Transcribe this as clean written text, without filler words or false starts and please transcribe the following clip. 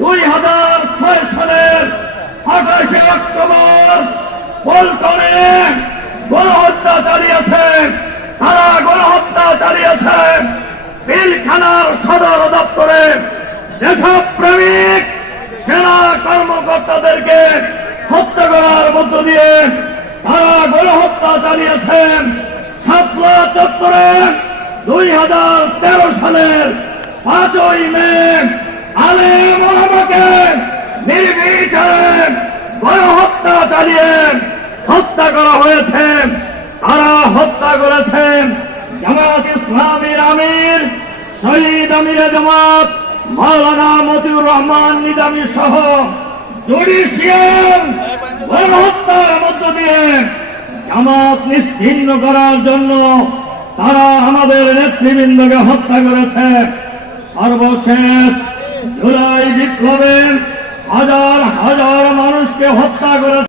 2006 সালের 28শে অক্টোবর পল্টনে গণহত্যা চালিয়েছে। তারা গণহত্যা চালিয়েছে পিলখানার সদর দপ্তরে দেশপ্রেমিক সেনা কর্মকর্তাদেরকে হত্যা করার মধ্য দিয়ে তারা গণহত্যা চালিয়েছেন। শাপলা চত্বরে 2013 সালের 5ই মে আলেম ওলামাকে নির্বিচারে গণহত্যা চালিয়ে হত্যা করা হয়েছে। তারা হত্যা করেছেন জামায়াত ইসলামীর আমির শহীদ আমিরে জামাত মাওলানা মতিউর রহমান নিজামী সহ জুডিশিয়াল গণহত্যার মধ্য দিয়ে জামাত নিশ্চিহ্ন করার জন্য তারা আমাদের নেতৃবৃন্দকে হত্যা করেছে। সর্বশেষ জুলাই বিপ্লবে হাজার হাজার মানুষকে হত্যা করেছে।